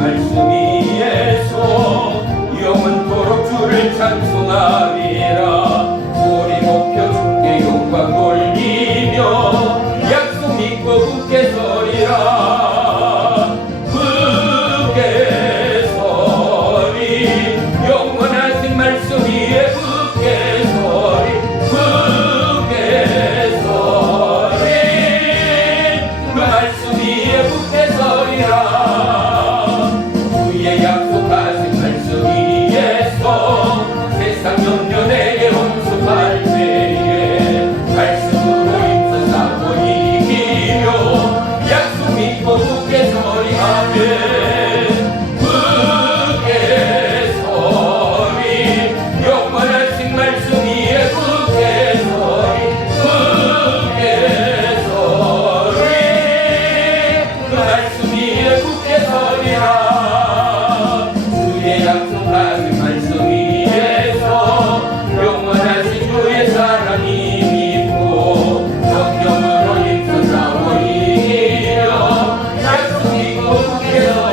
말씀 위에서 영원토록 주를 찬송하리라. 소리 높여 주께 영광 돌리며 약속 믿고 굳게 서리라. 굳게 서리 영원하신 말씀 위에 굳게 서리. 굳게 서리 그 말씀 위에 굳게 서리라. 주의 약속하신 말씀 위에서 세상 염려 내게 홍수할 때에 말씀으로 힘써 싸워 이기며 약속 믿고 굳게 서리. 아멘. 굳게 서리 영원하신 말씀 위에 굳게 서리. 굳게 서리 그 말씀 위에 굳게 서리라. 주의 약속하신 말씀 위에서 영원하신 주의 사랑이 믿고 성령으로 힘써 싸워 이기며 약속 믿고 굳게 서리.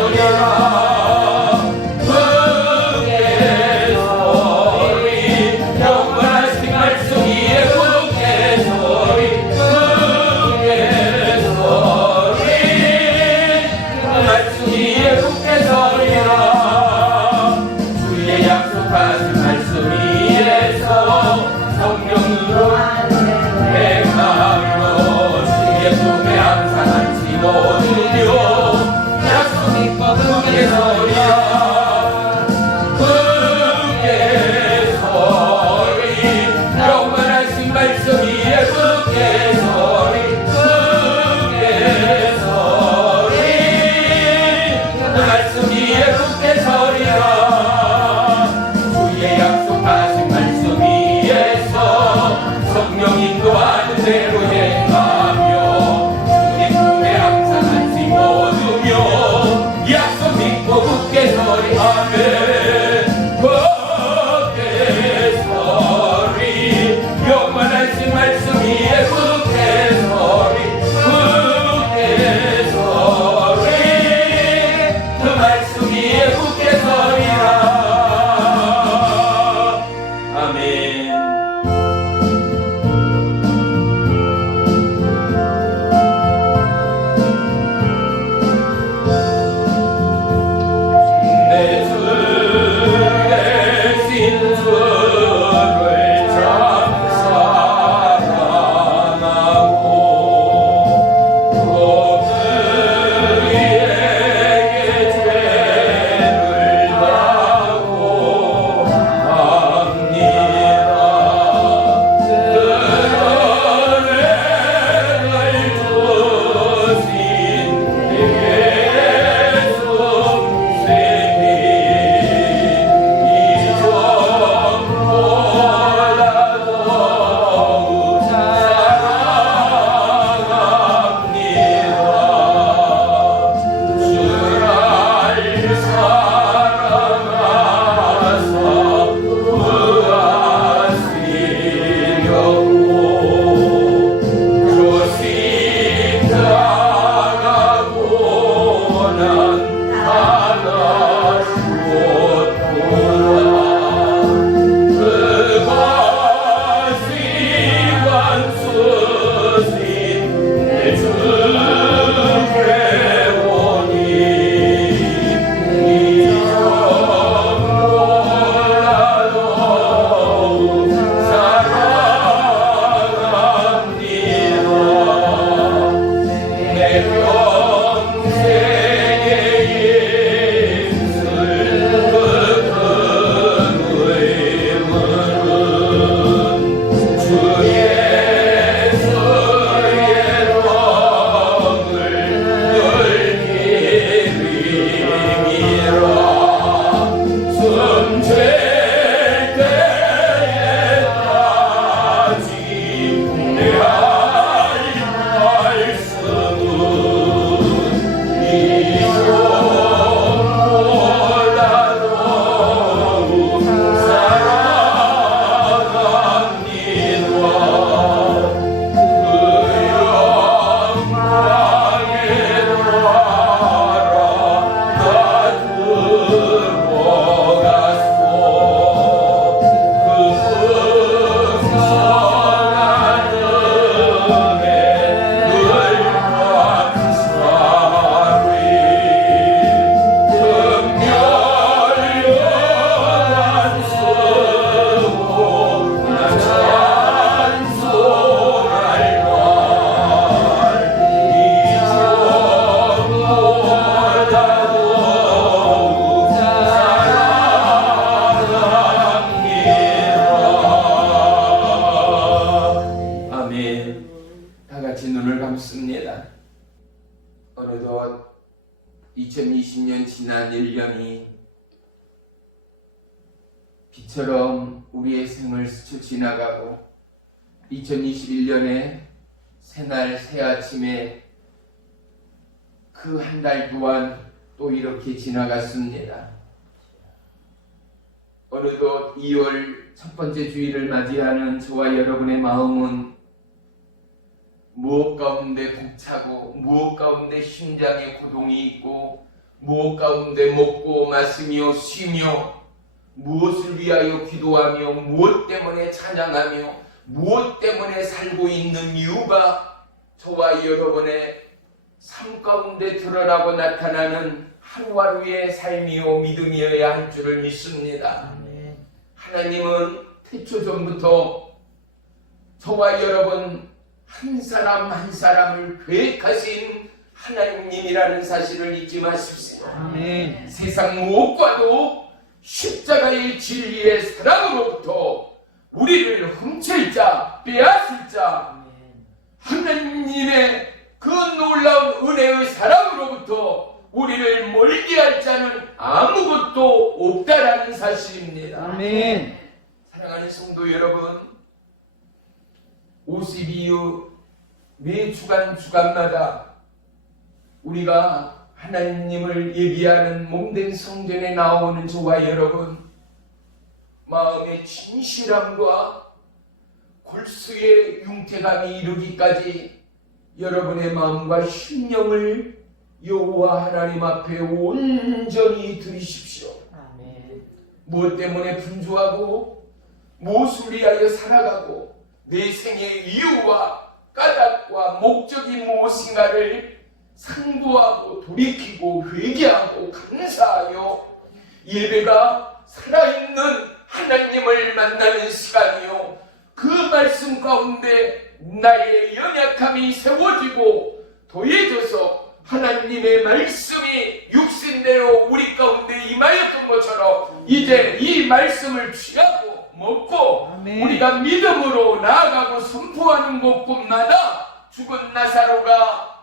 2020년 지난 1년이 비처럼 우리의 생을 스쳐 지나가고 2021년에 새날 새아침에 그 한 달 동안 또 이렇게 지나갔습니다. 어느덧 2월 첫 번째 주일을 맞이하는 저와 여러분의 마음은 무엇 가운데 벅차고 무엇 가운데 심장에 고동이 있고 무엇 가운데 먹고 마시며 쉬며 무엇을 위하여 기도하며 무엇 때문에 찬양하며 무엇 때문에 살고 있는 이유가 저와 여러분의 삶 가운데 드러나고 나타나는 하루하루의 삶이요 믿음이어야 할 줄을 믿습니다. 하나님은 태초 전부터 저와 여러분 한 사람 한 사람을 계획하신 하나님이라는 사실을 잊지 마십시오. 아멘. 세상 무엇과도 십자가의 진리의 사랑으로부터 우리를 훔칠 자, 빼앗을 자, 하나님의 그 놀라운 은혜의 사랑으로부터 우리를 멀게 할 자는 아무것도 없다라는 사실입니다. 아멘. 사랑하는 성도 여러분, 52일 매 주간마다 우리가 하나님을 예비하는 몸된 성전에 나오는 저와 여러분, 마음의 진실함과 골수의 융태감이 이르기까지 여러분의 마음과 심령을 여호와 하나님 앞에 온전히 드리십시오. 아멘. 무엇 때문에 분주하고 무엇을 위하여 살아가고 내 생의 이유와 까닭과 목적이 무엇인가를 상고하고 돌이키고 회개하고 감사하여 예배가 살아있는 하나님을 만나는 시간이요, 그 말씀 가운데 나의 연약함이 세워지고 더해져서 하나님의 말씀이 육신되어 우리 가운데 임하였던 것처럼 이제 이 말씀을 취하고 먹고 아멘. 우리가 믿음으로 나아가고 선포하는 곳곳마다 죽은 나사로가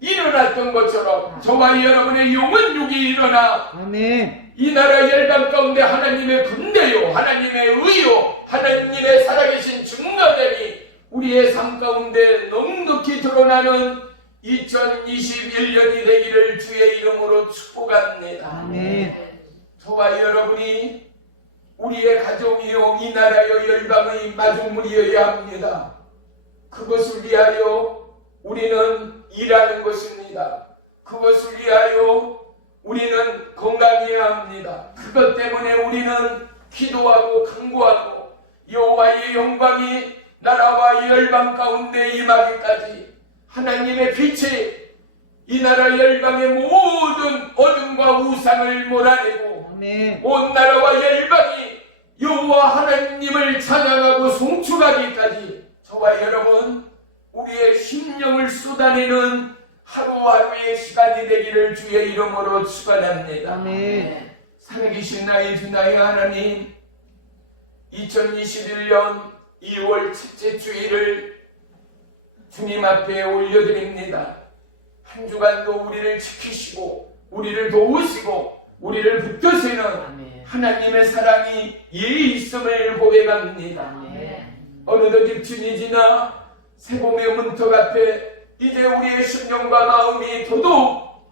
일어났던 것처럼 저와 여러분의 영혼 육이 일어나 아멘. 이 나라 열방 가운데 하나님의 군대요, 하나님의 의요, 하나님의 살아계신 증거들이 우리의 삶 가운데 넉넉히 드러나는 2021년이 되기를 주의 이름으로 축복합니다. 아멘. 저와 여러분이 우리의 가정이요 이 나라요 열방의 마중물이어야 합니다. 그것을 위하여 우리는 일하는 것입니다. 그것을 위하여 우리는 건강해야 합니다. 그것 때문에 우리는 기도하고 간구하고 여호와의 영광이 나라와 열방 가운데 임하기까지 하나님의 빛이 이 나라 열방의 모든 어둠과 우상을 몰아내고 아멘. 온 나라와 열방이 여호와 하나님을 찬양하고 송축하기까지 저와 여러분 우리의 심령을 쏟아내는 하루하루의 시간이 되기를 주의 이름으로 축원합니다. 아멘. 살아계신 나의 주 나의 하나님, 2021년 2월 첫째 주일을 주님 앞에 올려드립니다. 한 주간도 우리를 지키시고 우리를 도우시고 우리를 붙드시는 하나님의 사랑이 예의 있음을 고백합니다. 어느덧 입춘이 지나 새봄의 문턱 앞에 이제 우리의 심령과 마음이 더더욱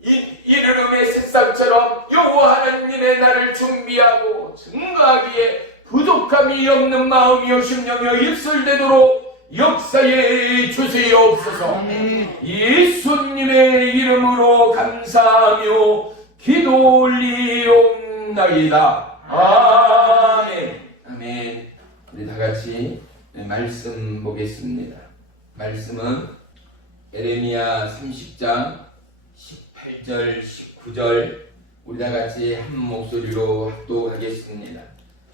이르름의 새싹처럼 여호와 하나님의 날을 준비하고 증거하기에 부족함이 없는 마음이요 심령이요 입술되도록 역사에 주시옵소서. 예수님의 이름으로 감사하며 기도 올리옵나이다. 아멘. 아멘. 우리 다 같이 말씀 보겠습니다. 말씀은 에레미야 30장 18절 19절 우리 다 같이 한 목소리로 합독하겠습니다.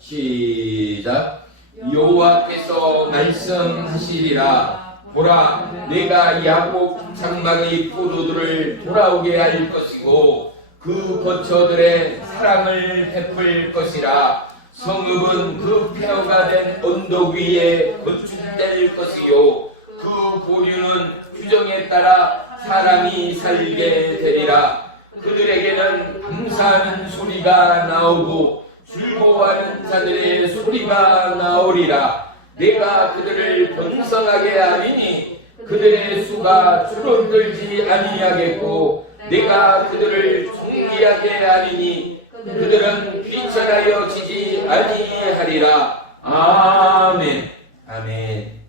시작. 여호와께서 말씀하시리라. 보라, 내가 야곱 장막의 포도들을 돌아오게 할 것이고 그 거처들의 사랑을 베풀 것이라. 성읍은 그 폐허가 된 언덕 위에 건축될 것이요 그 보류는 규정에 따라 사람이 살게 되리라. 그들에게는 감사하는 소리가 나오고 즐거워하는 자들의 소리가 나오리라. 내가 그들을 번성하게 하리니 그들의 수가 줄어들지 아니하겠고 내가 그들을 존귀하게 하리니 그들은 귀천하여 지지 아니하리라. 아멘. 아멘.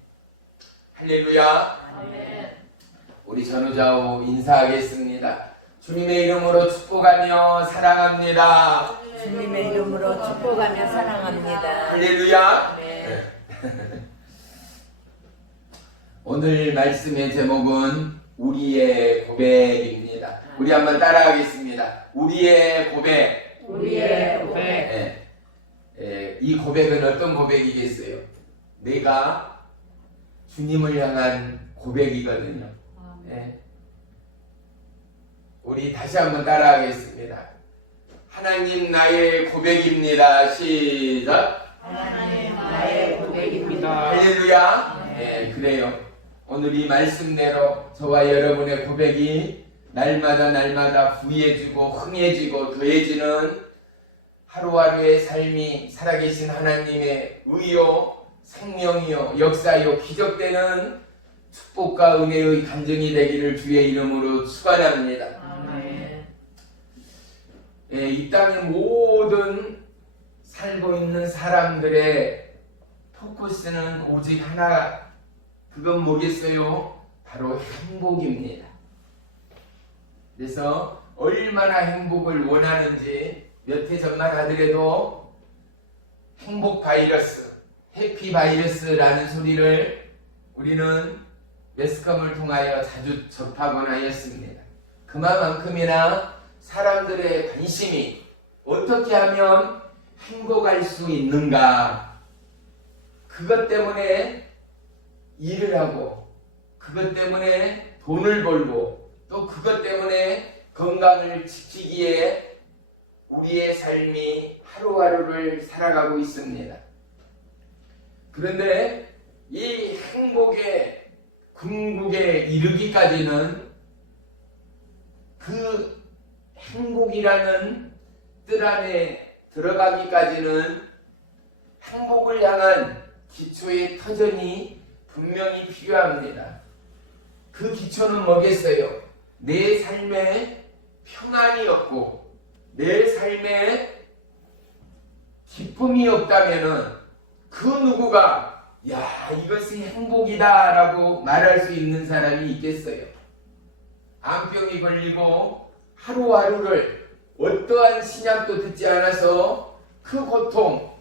할렐루야. 우리 전우좌우 인사하겠습니다. 주님의 이름으로 축복하며 사랑합니다. 주님의 이름으로 축복하며 사랑합니다. 할렐루야. 네. 오늘 말씀의 제목은 우리의 고백입니다. 우리 한번 따라하겠습니다. 우리의 고백. 우리의 고백. 이 고백은 어떤 고백이겠어요? 내가 주님을 향한 고백이거든요. 예. 우리 다시 한번 따라하겠습니다. 하나님 나의 고백입니다. 시작. 하나님 나의 고백입니다. 할렐루야. 네, 그래요. 오늘 이 말씀대로 저와 여러분의 고백이 날마다 부해지고 흥해지고 더해지는 하루하루의 삶이 살아계신 하나님의 의요, 생명이요, 역사요, 기적되는 축복과 은혜의 간증이 되기를 주의 이름으로 축원합니다. 아멘. 예, 이 땅의 모든 살고 있는 사람들의 포커스는 오직 하나, 그건 뭐겠어요? 바로 행복입니다. 그래서 얼마나 행복을 원하는지 몇 해 전만 하더라도 행복 바이러스, 해피 바이러스라는 소리를 우리는 매스컴을 통하여 자주 접하곤 하였습니다. 그만큼이나 사람들의 관심이 어떻게 하면 행복할 수 있는가, 그것 때문에 일을 하고 그것 때문에 돈을 벌고 또 그것 때문에 건강을 지키기에 우리의 삶이 하루하루를 살아가고 있습니다. 그런데 이 행복의 궁극에 이르기까지는 그 행복이라는 뜰 안에 들어가기까지는 행복을 향한 기초의 터전이 분명히 필요합니다. 그 기초는 뭐겠어요? 내 삶에 평안이 없고 내 삶에 기쁨이 없다면은 그 누구가 야, 이것이 행복이다 라고 말할 수 있는 사람이 있겠어요? 암병이 걸리고 하루하루를 어떠한 신약도 듣지 않아서 그 고통,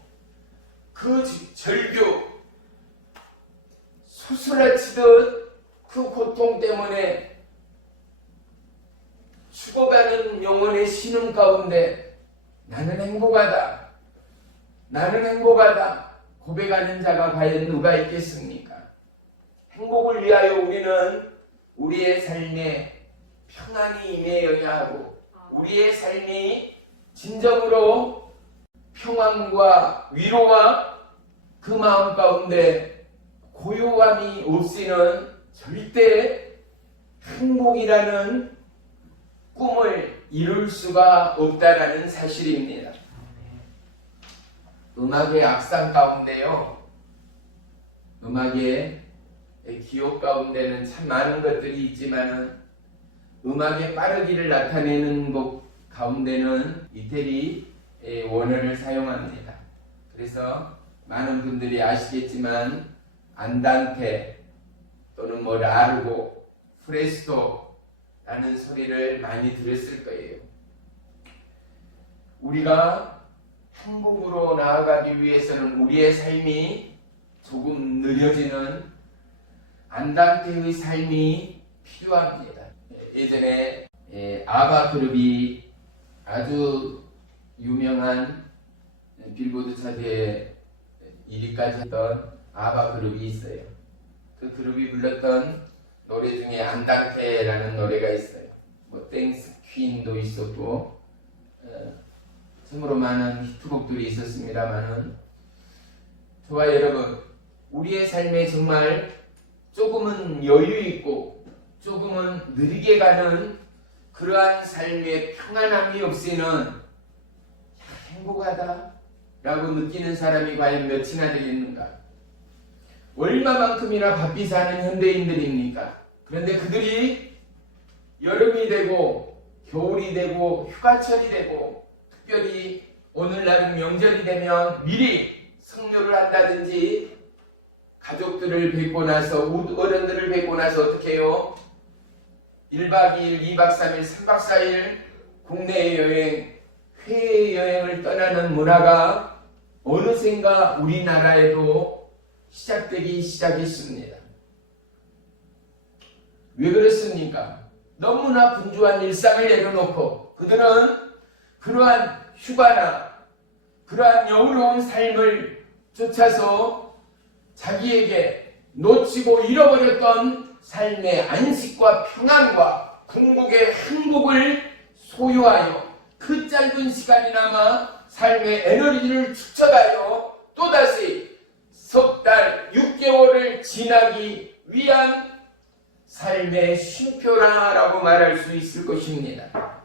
그 절규, 수술하치듯 그 고통 때문에 죽어가는 영혼의 신음 가운데 나는 행복하다, 나는 행복하다 고백하는 자가 과연 누가 있겠습니까? 행복을 위하여 우리는 우리의 삶에 평안이 임해야 하고 우리의 삶이 진정으로 평안과 위로와 그 마음 가운데 고요함이 없이는 절대 행복이라는 꿈을 이룰 수가 없다라는 사실입니다. 음악의 악상 가운데요, 음악의 기호 가운데는 참 많은 것들이 있지만은 음악의 빠르기를 나타내는 곡 가운데는 이태리 원어를 사용합니다. 그래서 많은 분들이 아시겠지만 안단테 또는 뭐 라르고 프레스토라는 소리를 많이 들었을 거예요. 우리가 행복으로 나아가기 위해서는 우리의 삶이 조금 느려지는 안단테의 삶이 필요합니다. 예전에 아바 그룹이 아주 유명한 빌보드 차트에 1위까지 했던 아바 그룹이 있어요. 그 그룹이 불렀던 노래 중에 안단테라는 노래가 있어요. 뭐 땡스 퀸도 있었고 참으로 많은 히트곡들이 있었습니다만은, 저와 여러분, 우리의 삶에 정말 조금은 여유 있고 조금은 느리게 가는 그러한 삶의 평안함이 없이는 행복하다 라고 느끼는 사람이 과연 몇이나 되겠는가? 얼마만큼이나 바삐 사는 현대인들입니까? 그런데 그들이 여름이 되고 겨울이 되고 휴가철이 되고 특별히 오늘날은 명절이 되면 미리 성묘를 한다든지 가족들을 뵙고 나서 어른들을 뵙고 나서 어떻게 해요? 1박 2일, 2박 3일, 3박 4일 국내 여행, 해외 여행을 떠나는 문화가 어느샌가 우리나라에도 시작되기 시작했습니다. 왜 그렇습니까? 너무나 분주한 일상을 내려놓고 그들은 그러한 휴가나 그러한 여유로운 삶을 쫓아서 자기에게 놓치고 잃어버렸던 삶의 안식과 평안과 궁극의 행복을 소유하여 그 짧은 시간이나마 삶의 에너지를 축적하여 또다시 석 달, 6개월을 지나기 위한 삶의 쉼표라고 말할 수 있을 것입니다.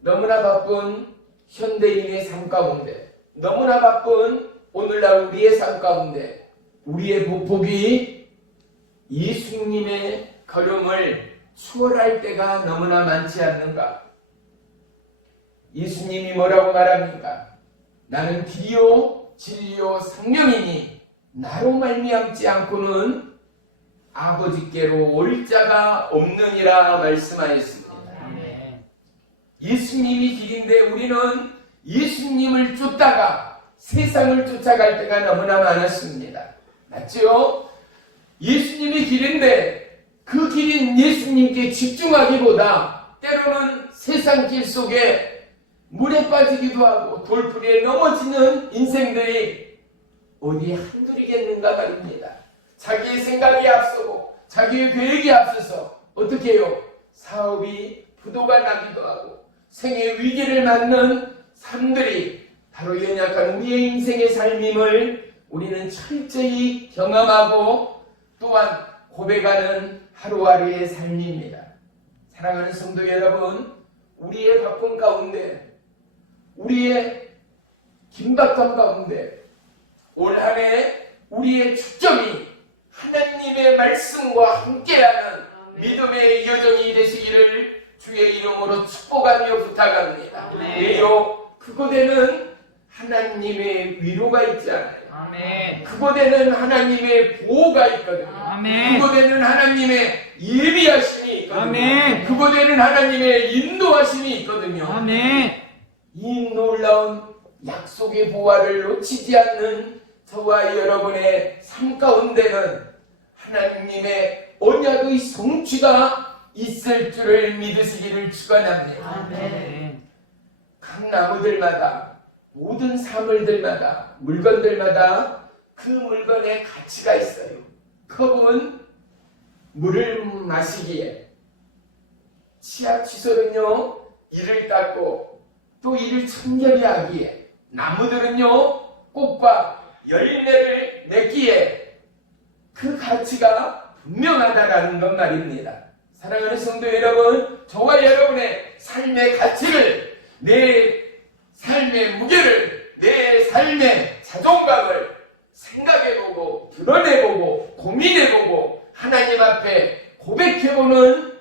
너무나 바쁜 현대인의 삶 가운데, 너무나 바쁜 오늘날 우리의 삶 가운데 우리의 보폭이 예수님의 걸음을 추월할 때가 너무나 많지 않는가? 예수님이 뭐라고 말합니까? 나는 길이요 진리요 생명이니 나로 말미암지 않고는 아버지께로 올 자가 없느니라 말씀하였습니다. 예수님이 길인데 우리는 예수님을 쫓다가 세상을 쫓아갈 때가 너무나 많았습니다. 맞죠? 예수님이 길인데 그 길인 예수님께 집중하기보다 때로는 세상 길 속에 물에 빠지기도 하고 돌풀이에 넘어지는 인생들이 어디 한둘이겠는가 말입니다. 자기의 생각이 앞서고 자기의 계획이 앞서서 어떻게 해요? 사업이 부도가 나기도 하고 생의 위기를 맞는 삶들이 바로 연약한 우리의 인생의 삶임을 우리는 철저히 경험하고 또한 고백하는 하루하루의 삶입니다. 사랑하는 성도 여러분, 우리의 바쁨 가운데 우리의 긴박감 가운데 올 한 해 우리의 축적이 하나님의 말씀과 함께하는 믿음의 여정이 되시기를 주의 이름으로 축복하며 부탁합니다. 왜요? 그곳에는 하나님의 위로가 있잖아요. 아멘. 그곳에는 하나님의 보호가 있거든요. 아멘. 그곳에는 하나님의 예비하심이 있거든요. 아멘. 그곳에는 하나님의 인도하심이 있거든요. 아멘. 이 놀라운 약속의 보화를 놓치지 않는 저와 여러분의 삶 가운데는 하나님의 언약의 성취가 있을 줄을 믿으시기를 축원합니다. 아멘. 각 나무들마다 모든 사물들마다 물건들마다 그 물건에 가치가 있어요. 컵은 물을 마시기에, 치약 칫솔은요 이를 닦고 또 이를 청결히 하기에, 나무들은요 꽃과 열매를 맺기에 그 가치가 분명하다라는 것 말입니다. 사랑하는 성도 여러분, 저와 여러분의 삶의 가치를, 내 삶의 무게를, 내 삶의 자존감을 생각해보고 드러내보고 고민해보고 하나님 앞에 고백해보는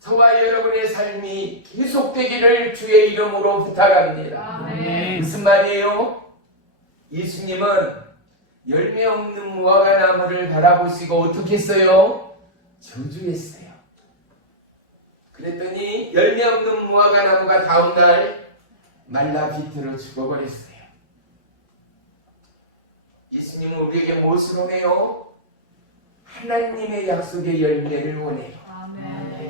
저와 여러분의 삶이 계속되기를 주의 이름으로 부탁합니다. 아멘. 무슨 말이에요? 예수님은 열매 없는 무화과 나무를 바라보시고 어떻게 했어요? 저주했어요. 그랬더니 열매 없는 무화과 나무가 다음날 말라 비틀어 죽어버렸어요. 예수님은 우리에게 무엇을 원해요? 하나님의 약속의 열매를 원해요.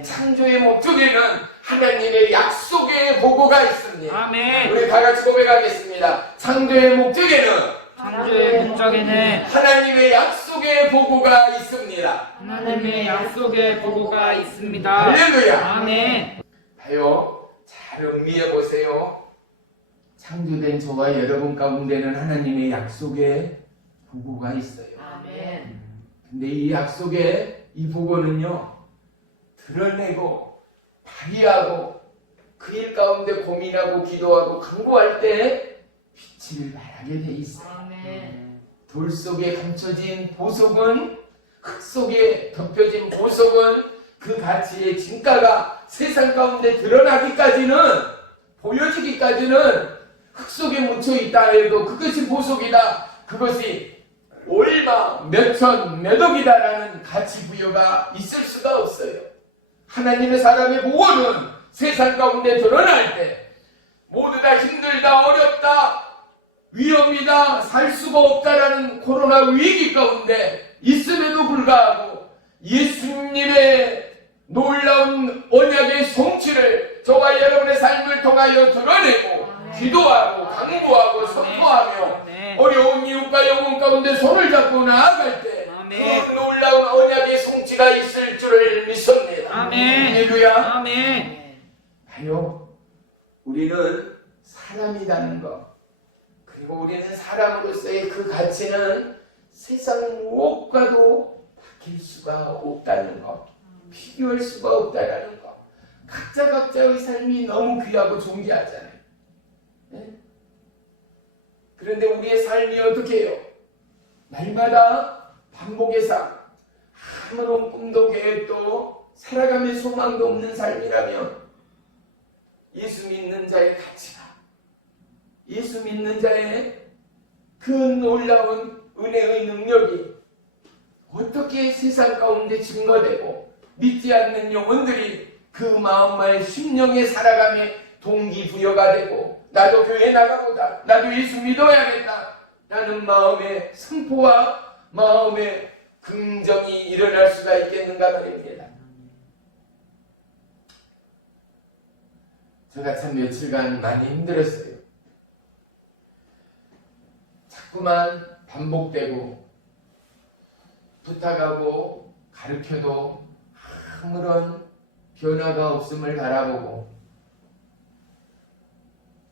창조의 목적에는 하나님의 약속의 보고가 있습니다. 아멘. 우리 다 같이 고백하겠습니다. 창조의 목적에는 창조의 목적에는 하나님의 약속의 보고가 있습니다. 하나님의 약속의 보고가 있습니다. 할렐루야. 아멘. 봐요. 잘 음미해 보세요. 창조된 저와 여러분 가운데는 하나님의 약속의 보고가 있어요. 아멘. 근데 이 약속의 이 복원은요, 드러내고 발휘하고 그 일 가운데 고민하고 기도하고 간구할 때 빛을 발하게 돼 있어요. 아멘. 돌 속에 감춰진 보석은, 흙 속에 덮여진 보석은 그 가치의 진가가 세상 가운데 드러나기까지는, 보여지기까지는 흙 속에 묻혀 있다 해도 그것이 보석이다, 그것이 얼마, 몇천, 몇억이다라는 가치 부여가 있을 수가 없어요. 하나님의 사람의 복원은 세상 가운데 드러날 때 모두 다 힘들다, 어렵다, 위험이다, 살 수가 없다라는 코로나 위기 가운데 있음에도 불구하고 예수님의 놀라운 언약의 성취를 저와 여러분의 삶을 통하여 드러내고 기도하고 강구하고 선포하며 어려운 이웃과 영혼 가운데 손을 잡고 나아갈 때 그 놀라운 언약의 성취가 있을 줄을 믿습니다. 아멘. 할렐루야. 아멘. 봐요, 우리는 사람이라는 것, 그리고 우리는 사람으로서의 그 가치는 세상 무엇과도 바뀔 수가 없다는 것, 비교할 수가 없다는 것. 각자의 삶이 너무 귀하고 존귀하잖아요. 네? 그런데 우리의 삶이 어떻게 해요? 날마다 반복의 삶, 아무런 꿈도 계획도 살아감의 소망도 없는 삶이라면 예수 믿는 자의 가치가, 예수 믿는 자의 그 놀라운 은혜의 능력이 어떻게 세상 가운데 증거되고 믿지 않는 영혼들이 그 마음만의 심령의 살아감에 동기부여가 되고 나도 교회 나가보다, 나도 예수 믿어야겠다 라는 마음의 선포와 마음의 긍정이 일어날 수가 있겠는가 말입니다. 제가 참 며칠간 많이 힘들었어요. 자꾸만 반복되고 부탁하고 가르쳐도 아무런 변화가 없음을 바라보고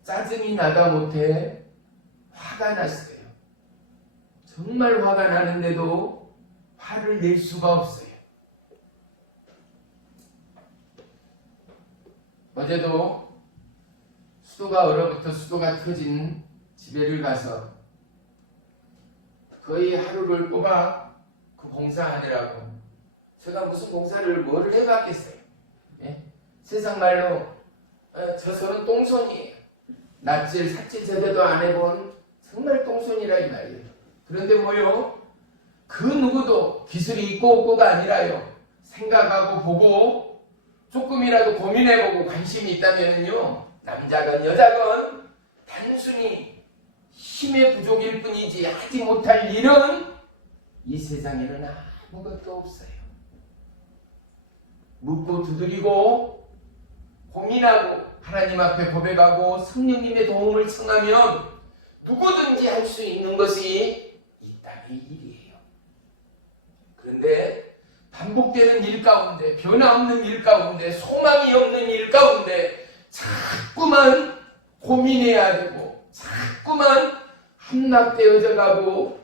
짜증이 나다 못해 화가 났어요. 정말 화가 나는데도 화를 낼 수가 없어요. 어제도 수도가 얼어붙어 수도가 터진 집에를 가서 거의 하루를 꼬박 그 공사하느라고, 제가 무슨 공사를 뭐를 해봤겠어요. 예? 세상 말로 저 손은 똥손이에요. 낯질 삿질 제대도 안 해본 정말 똥손이라 이 말이에요. 그런데 뭐요? 그 누구도 기술이 있고 없고가 아니라요, 생각하고 보고 조금이라도 고민해보고 관심이 있다면요, 남자건 여자건 단순히 힘의 부족일 뿐이지 하지 못할 일은 이 세상에는 아무것도 없어요. 묻고 두드리고 고민하고 하나님 앞에 고백하고 성령님의 도움을 청하면 누구든지 할 수 있는 것이 이 땅의 일이에요. 그런데 반복되는 일 가운데, 변화없는 일 가운데, 소망이 없는 일 가운데 자꾸만 고민해야 되고 자꾸만 함락되어져 가고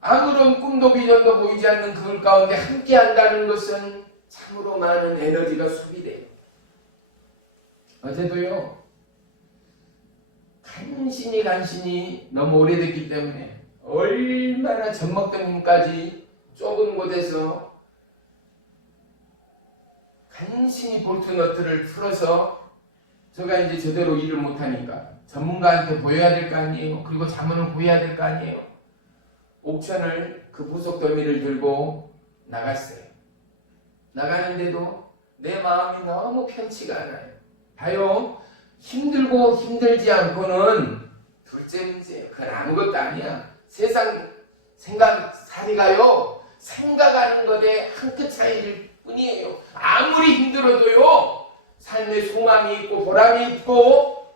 아무런 꿈도 비전도 보이지 않는 그 가운데 함께 한다는 것은 참으로 많은 에너지가 소비돼요. 어제도요, 간신히 너무 오래됐기 때문에 얼마나 젖먹던 좁은 곳에서 간신히 볼트 너트를 풀어서, 제가 이제 제대로 일을 못하니까 전문가한테 보여야 될 거 아니에요. 그리고 자문을 구해야 될 거 아니에요. 옥천을 그 부속 더미를 들고 나갔어요. 나가는데도 내 마음이 너무 편치가 않아요. 봐요, 힘들고 힘들지 않고는 둘째 문제예요. 그건 아무것도 아니야. 세상 생각살이가요, 생각하는 것에 한 끗 차이일 뿐이에요. 아무리 힘들어도요, 삶에 소망이 있고 보람이 있고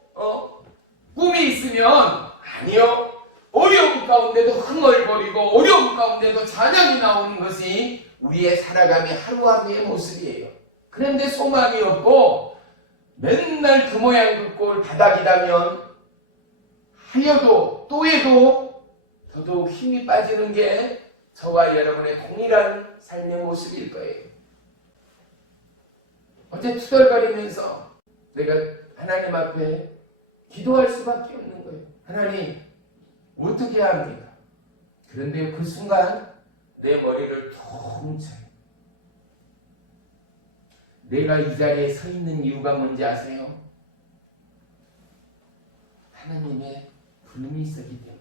꿈이 있으면, 아니요, 어려움 가운데도 흥얼거리고 어려움 가운데도 찬양이 나오는 것이 우리의 살아감의 하루하루의 모습이에요. 그런데 소망이 없고 맨날 그 모양 그 꼴 바닥이라면 하여도 또 해도 더더욱 힘이 빠지는 게 저와 여러분의 동일한 삶의 모습일 거예요. 어제 투덜거리면서 내가 하나님 앞에 기도할 수밖에 없는 거예요. 하나님, 어떻게 해야 합니까? 그런데 그 순간 내 머리를 통 쳐요. 내가 이 자리에 서 있는 이유가 뭔지 아세요? 하나님의 부름이 있었기 때문에.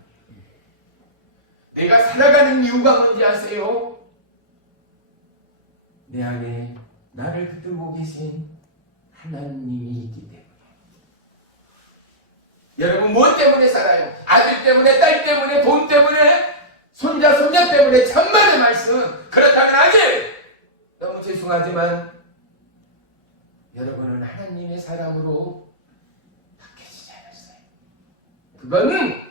내가 살아가는 이유가 뭔지 아세요? 내 안에 나를 붙들고 계신 하나님이 있기 때문에. 여러분 무엇 때문에 살아요? 아들 때문에, 딸 때문에, 돈 때문에, 손자, 손녀 때문에. 천만의 말씀. 그렇다면 아직 너무 죄송하지만 여러분은 하나님의 사람으로 바뀌지 않았어요. 그건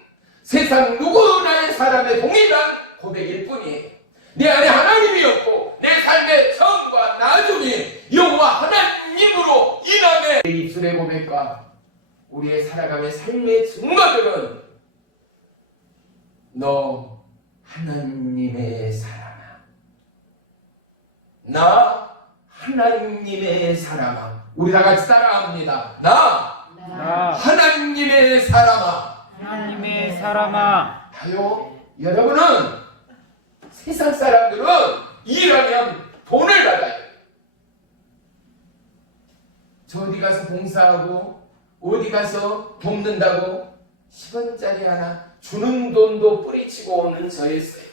세상 누구나의 사람의 동일한 고백일 뿐이에요. 내 안에 하나님이 없고 내 삶의 처음과 나중이 여호와 하나님으로 인함에 내 입술의 고백과 우리의 살아감의 삶의 증거들은 너 하나님의 사람아, 나 하나님의 사람아. 우리 다 같이 따라합니다. 나 하나님의 사람아. 하나님의 사람아. 봐요. 여러분은 세상 사람들은 일하면 돈을 받아요. 저 어디 가서 봉사하고 어디 가서 돕는다고 10원짜리 하나 주는 돈도 뿌리치고 오는 저였어요.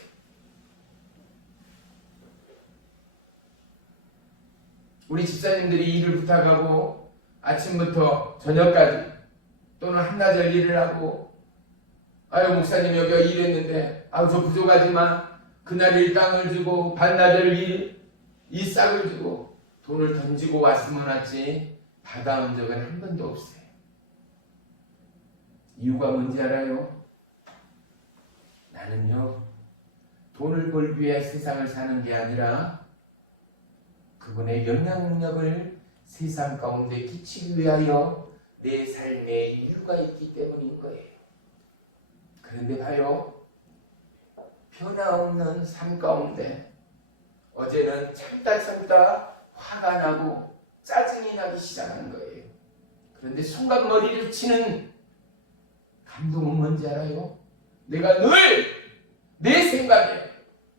우리 집사님들이 일을 부탁하고 아침부터 저녁까지 또는 한나절 일을 하고, 아유 목사님 여기 일했는데 아유 저 부족하지만 그날 일당을 주고 반나절 이 싹을 주고 돈을 던지고 왔으면 왔지 받아온 적은 한 번도 없어요. 이유가 뭔지 알아요? 나는요 돈을 벌기 위해 세상을 사는 게 아니라 그분의 영향력을 세상 가운데 끼치기 위하여 내 삶에 이유가 있기 때문인 거예요. 그런데 봐요. 변화없는 삶 가운데 어제는 참다 화가 나고 짜증이 나기 시작한 거예요. 그런데 순간 머리를 치는 감동은 뭔지 알아요? 내가 늘 내 생각에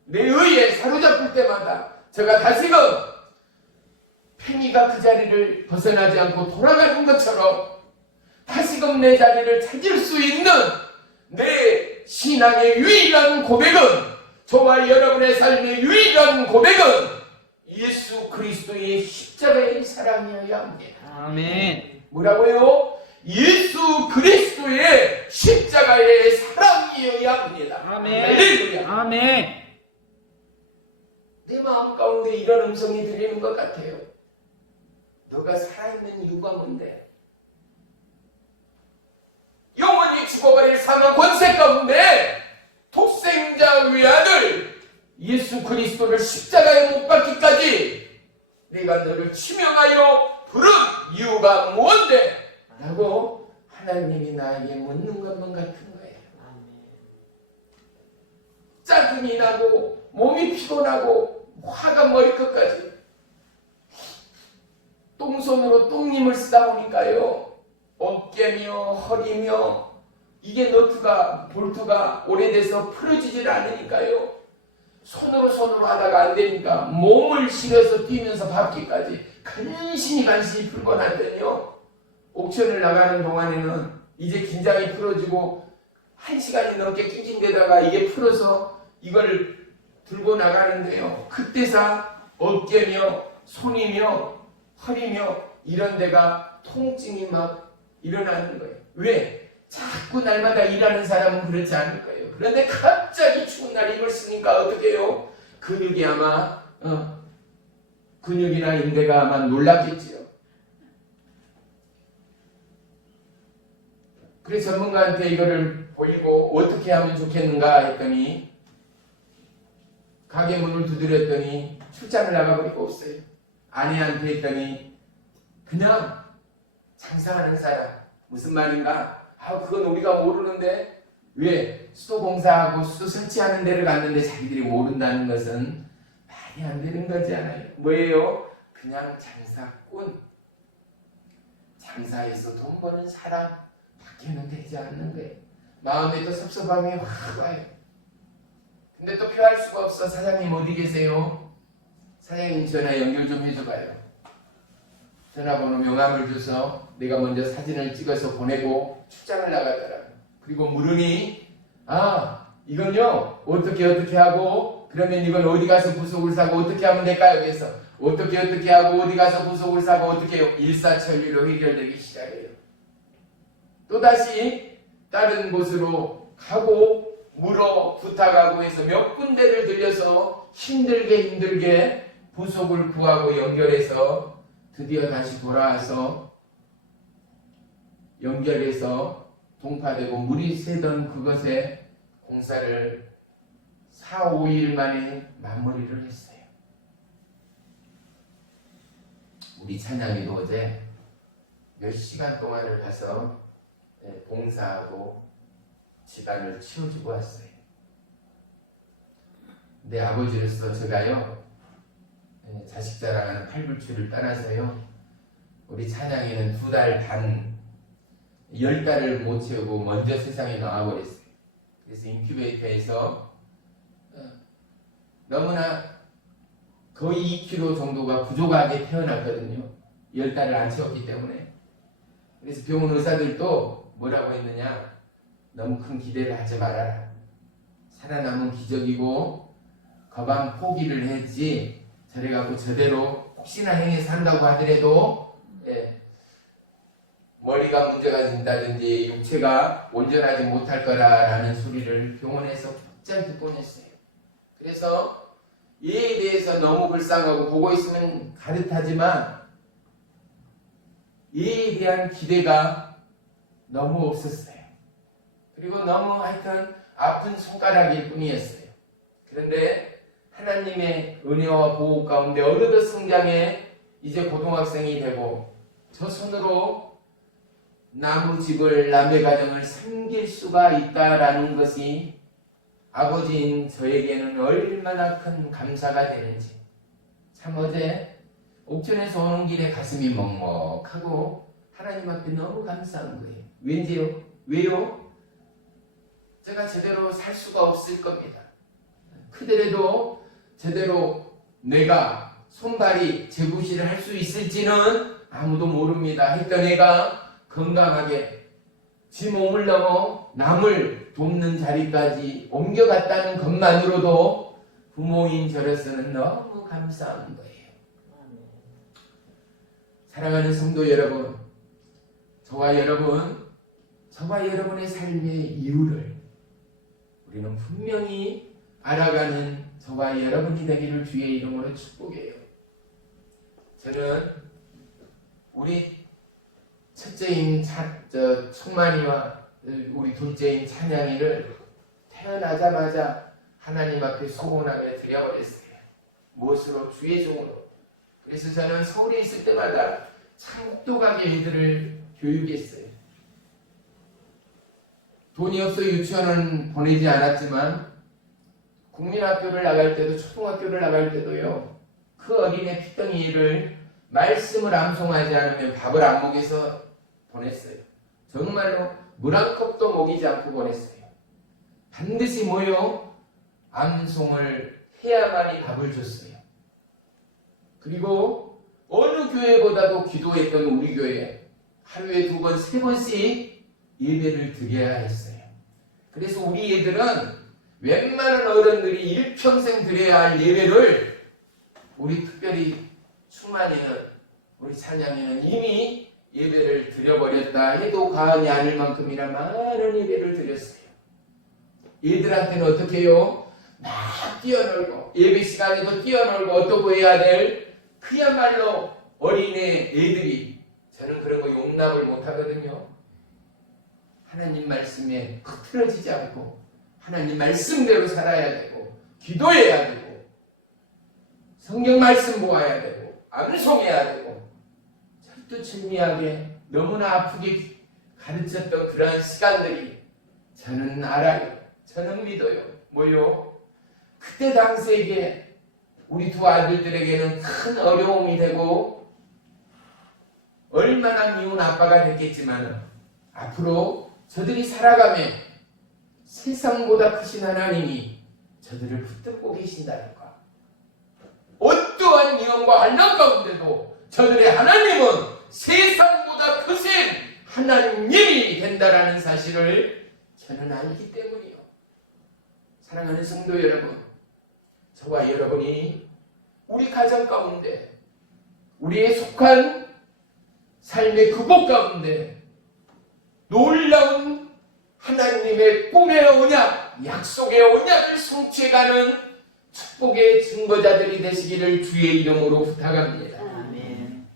내 의에 사로잡힐 때마다 제가 다시금 팽이가 그 자리를 벗어나지 않고 돌아가는 것처럼 다시금 내 자리를 찾을 수 있는 내 신앙의 유일한 고백은, 저와 여러분의 삶의 유일한 고백은 예수 그리스도의 십자가의 사랑이어야 합니다. 아멘. 뭐라고요? 예수 그리스도의 십자가의 사랑이어야 합니다. 아멘. 할렐루야. 아멘. 내 마음 가운데 이런 음성이 들리는 것 같아요. 너가 살아있는 이유가 뭔데? 영원히 죽어버릴 사망 권세 가운데 독생자 외아들 예수 그리스도를 십자가에 못 박기까지 내가 너를 치명하여 부른 이유가 뭔데? 라고 하나님이 나에게 묻는 것만 같은 거예요. 짜증이 나고 몸이 피곤하고 화가 머리끝까지 똥손으로 똥님을 쓰다 보니까요 어깨며 허리며 이게 너트가 볼트가 오래돼서 풀어지질 않으니까요 손으로 하다가 안 되니까 몸을 실어서 뛰면서 밟기까지 간신히 풀고 났더니요 옥천을 나가는 동안에는 이제 긴장이 풀어지고 1시간이 넘게 낑낑대다가 이게 풀어서 이걸 들고 나가는데요 그때사 어깨며 손이며 허리며 이런 데가 통증이 막 일어나는 거예요. 왜? 자꾸 날마다 일하는 사람은 그렇지 않을 거예요. 그런데 갑자기 추운 날 힘을 쓰니까 어떻게 해요? 근육이 아마 근육이나 인대가 아마 놀랐겠지요. 그래서 전문가한테 이거를 보이고 어떻게 하면 좋겠는가 했더니 가게 문을 두드렸더니 출장을 나가버리고 없어요. 아내한테 했더니 그냥 장사하는 사람 무슨 말인가? 그건 우리가 모르는데 왜 수도 공사하고 수도 설치하는 데를 갔는데 자기들이 모른다는 것은 말이 안 되는 거잖아요. 뭐예요? 그냥 장사꾼. 장사해서 돈 버는 사람 밖에는 되지 않는 거예요. 마음에 또 섭섭함이 확 와요. 근데 또 표할 수가 없어. 사장님 어디 계세요? 사장님 전화 연결 좀 해줘봐요. 전화번호 명함을 줘서 내가 먼저 사진을 찍어서 보내고 출장을 나가더라. 그리고 물으니 이건요 어떻게 하고 그러면 이건 어디 가서 부속을 사고 어떻게 하면 될까요? 그래서 어떻게 하고 어디 가서 부속을 사고 어떻게 해요? 일사천리로 해결되기 시작해요. 또다시 다른 곳으로 가고 물어 부탁하고 해서 몇 군데를 들려서 힘들게 부속을 구하고 연결해서 드디어 다시 돌아와서 연결해서 동파되고 물이 새던 그것에 공사를 4, 5일 만에 마무리를 했어요. 우리 찬양이도 어제 몇 시간 동안을 가서 봉사하고 집안을 치워주고 왔어요. 내 아버지로서 제가요 자식 자랑하는 팔불출을 떠나서요 우리 찬양이는 2달 반 10달을 못 채우고 먼저 세상에 나와버렸어요. 그래서 인큐베이터에서 너무나 거의 2kg 정도가 부족하게 태어났거든요. 10달을 안 채웠기 때문에. 그래서 병원 의사들도 뭐라고 했느냐, 너무 큰 기대를 하지 말아라. 살아남은 기적이고 거반 포기를 했지 저래갖고 저대로 혹시나 행해서 한다고 하더라도 머리가 문제가 된다든지 육체가 온전하지 못할 거라는 소리를 병원에서 잘 듣곤 했어요. 그래서 이에 대해서 너무 불쌍하고 보고 있으면 가듯하지만 이에 대한 기대가 너무 없었어요. 그리고 너무 하여튼 아픈 손가락일 뿐이었어요. 그런데 하나님의 은혜와 보호 가운데 어느덧 성장해 이제 고등학생이 되고 저 손으로 나무 집을 남의 가정을 섬길 수가 있다라는 것이 아버지인 저에게는 얼마나 큰 감사가 되는지 참 어제 옥천에서 오는 길에 가슴이 먹먹하고 하나님 앞에 너무 감사한 거예요. 왠지요? 왜요? 제가 제대로 살 수가 없을 겁니다. 그대로도 제대로 뇌가 손발이 재구실을 할 수 있을지는 아무도 모릅니다. 했던 애가 건강하게 지 몸을 넘어 남을 돕는 자리까지 옮겨갔다는 것만으로도 부모인 저로서는 너무 감사한 거예요. 사랑하는 성도 여러분, 저와 여러분의 삶의 이유를 우리는 분명히 알아가는 저와 여러분이 되기를 주의 이름으로 축복해요. 저는 우리 첫째인 청만이와 우리 둘째인 찬양이를 태어나자마자 하나님 앞에 소원하며 드려버렸어요. 무엇으로? 주의 종으로. 그래서 저는 서울에 있을 때마다 참 똑똑하게 애들을 교육했어요. 돈이 없어 유치원은 보내지 않았지만 국민학교를 나갈 때도 초등학교를 나갈 때도요 그 어린애 핏덩이를 말씀을 암송하지 않으면 밥을 안 먹여서 보냈어요. 정말로 물 한 컵도 먹이지 않고 보냈어요. 반드시 뭐요? 암송을 해야만이 밥을 줬어요. 그리고 어느 교회보다도 기도했던 우리 교회 하루에 2번, 3번씩 예배를 드려야 했어요. 그래서 우리 애들은 웬만한 어른들이 일평생 드려야 할 예배를 우리 특별히 충만이는 우리 찬양이는 이미 예배를 드려버렸다 해도 과언이 아닐 만큼이나 많은 예배를 드렸어요. 얘들한테는 어떻게 해요? 막 뛰어놀고 예배 시간에도 뛰어놀고 어떻게 해야 될 그야말로 어린애 애들이 저는 그런 거 용납을 못하거든요. 하나님 말씀에 흐트러지지 않고 하나님 말씀대로 살아야 되고 기도해야 되고 성경 말씀 보아야 되고 암송해야 되고 절도천미하게 너무나 아프게 가르쳤던 그러한 시간들이 저는 알아요. 저는 믿어요. 뭐요? 그때 당시에게 우리 두 아들들에게는 큰 어려움이 되고 얼마나 미운 아빠가 됐겠지만 앞으로 저들이 살아가며 세상보다 크신 하나님이 저들을 붙들고 계신다는 것. 어떠한 위험과 환난 가운데도 저들의 하나님은 세상보다 크신 하나님이 된다라는 사실을 저는 알기 때문이요. 사랑하는 성도 여러분, 저와 여러분이 우리 가정 가운데 우리의 속한 삶의 그곳 가운데 놀라운 하나님의 꿈의 언약, 약속의 언약을 성취해가는 축복의 증거자들이 되시기를 주의 이름으로 부탁합니다. 아멘.